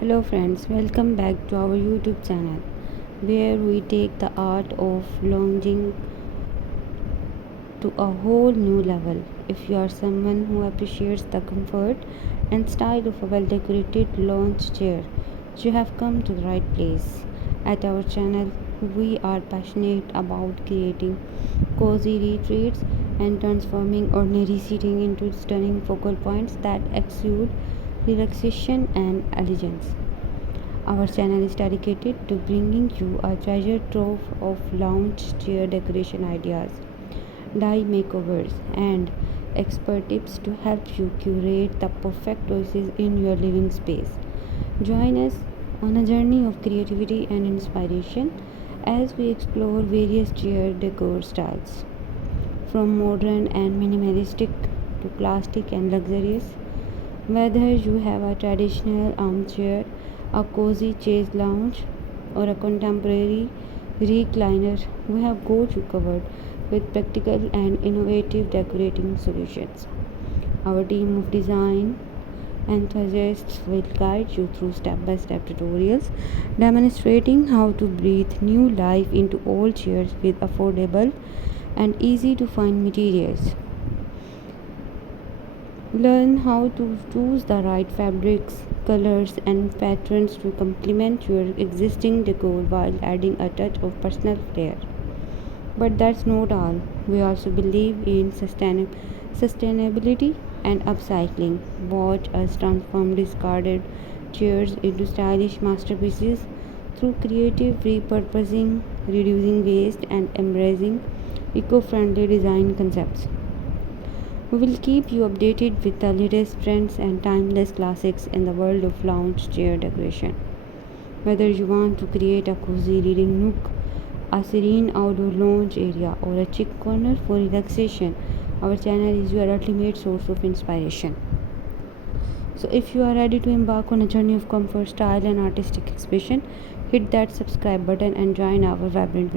Hello friends, welcome back to our YouTube channel where we take the art of lounging to a whole new level. If you are someone who appreciates the comfort and style of a well-decorated lounge chair, you have come to the right place. At our channel, we are passionate about creating cozy retreats and transforming ordinary seating into stunning focal points that exude relaxation and elegance. Our channel is dedicated to bringing you a treasure trove of lounge chair decoration ideas, dye makeovers, and expert tips to help you curate the perfect oasis in your living space. Join us on a journey of creativity and inspiration as we explore various chair decor styles, from modern and minimalistic to classic and luxurious. Whether you have a traditional armchair, a cozy chaise lounge, or a contemporary recliner, we have got you covered with practical and innovative decorating solutions. Our team of design enthusiasts will guide you through step by step tutorials demonstrating how to breathe new life into old chairs with affordable and easy to find materials. Learn how to choose the right fabrics, colors, and patterns to complement your existing decor while adding a touch of personal flair. But that's not all. We also believe in sustainability and upcycling. Watch us transform discarded chairs into stylish masterpieces through creative repurposing, reducing waste, and embracing eco friendly design concepts. We will keep you updated with the latest trends and timeless classics in the world of lounge chair decoration. Whether you want to create a cozy reading nook, a serene outdoor lounge area, or a chic corner for relaxation, our channel is your ultimate source of inspiration. So, if you are ready to embark on a journey of comfort, style, and artistic expression, hit that subscribe button and join our vibrant